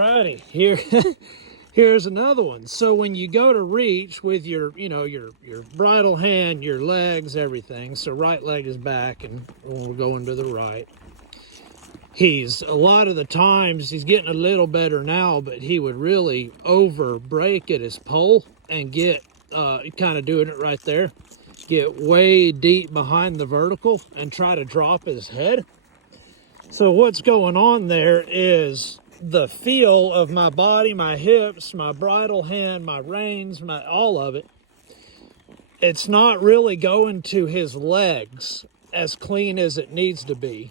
righty, here here's another one. So when you go to reach with your bridle hand, your legs, everything, so right leg is back and we're going to the right. A lot of the times, he's getting a little better now, but he would really over brake at his pole and get, kind of doing it right there, get way deep behind the vertical and try to drop his head. So what's going on there is the feel of my body, my hips, my bridle hand, my reins, all of it. It's not really going to his legs as clean as it needs to be.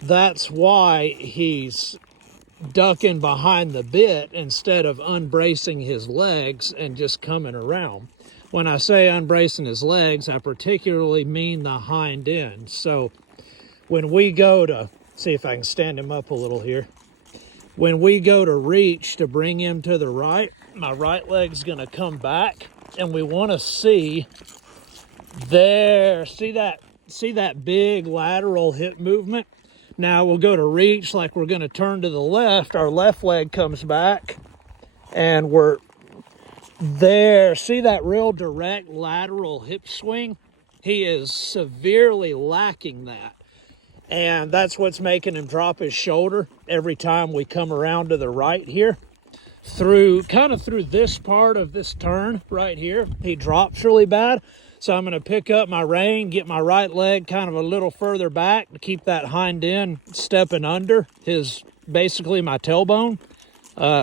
That's why he's ducking behind the bit instead of unbracing his legs and just coming around. When I say unbracing his legs, I particularly mean the hind end. So when we go to, see if I can stand him up a little here. When we go to reach to bring him to the right, my right leg's gonna come back and we wanna see there, see that big lateral hip movement? Now we'll go to reach like we're gonna turn to the left, our left leg comes back and we're there. See that real direct lateral hip swing? He is severely lacking that. And that's what's making him drop his shoulder every time we come around to the right here. Through this part of this turn right here, he drops really bad. So I'm going to pick up my rein, get my right leg kind of a little further back to keep that hind end stepping under basically my tailbone.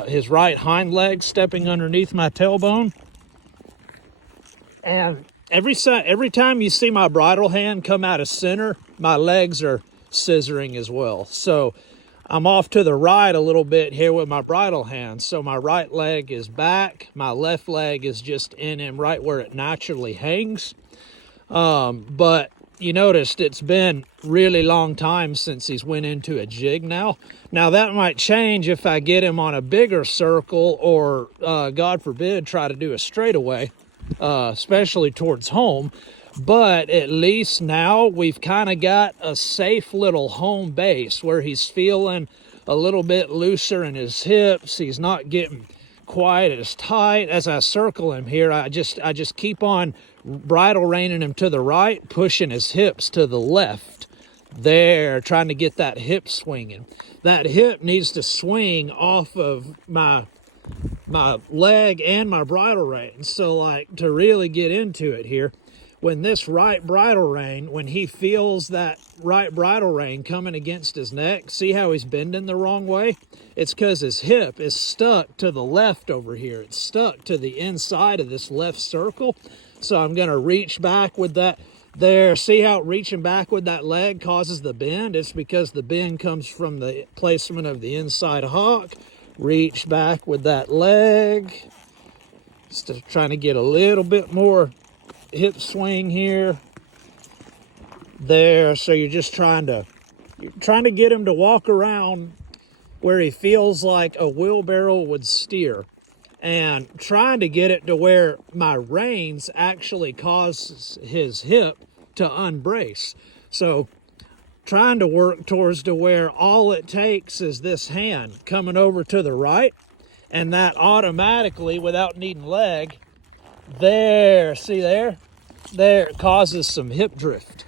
His right hind leg stepping underneath my tailbone. And every time you see my bridle hand come out of center, my legs are scissoring as well. So I'm off to the right a little bit here with my bridle hand. So my right leg is back. My left leg is just in him right where it naturally hangs. But you noticed it's been really long time since he's went into a jig now. Now that might change if I get him on a bigger circle or, God forbid, try to do a straightaway, especially towards home. But at least now we've kind of got a safe little home base where he's feeling a little bit looser in his hips. He's not getting quite as tight. As I circle him here, I just keep on bridle reining him to the right, pushing his hips to the left. There, trying to get that hip swinging. That hip needs to swing off of my leg and my bridle rein. So like to really get into it here, when this right bridle rein, when he feels that right bridle rein coming against his neck, see how he's bending the wrong way? It's because his hip is stuck to the left over here. It's stuck to the inside of this left circle. So I'm gonna reach back with that there. See how reaching back with that leg causes the bend? It's because the bend comes from the placement of the inside hock. Reach back with that leg. Just trying to get a little bit more hip swing here. There, so you're just trying to get him to walk around where he feels like a wheelbarrow would steer, and trying to get it to where my reins actually causes his hip to unbrace. So trying to work towards to where all it takes is this hand coming over to the right, and that automatically, without needing leg, there, see there? There, it causes some hip drift.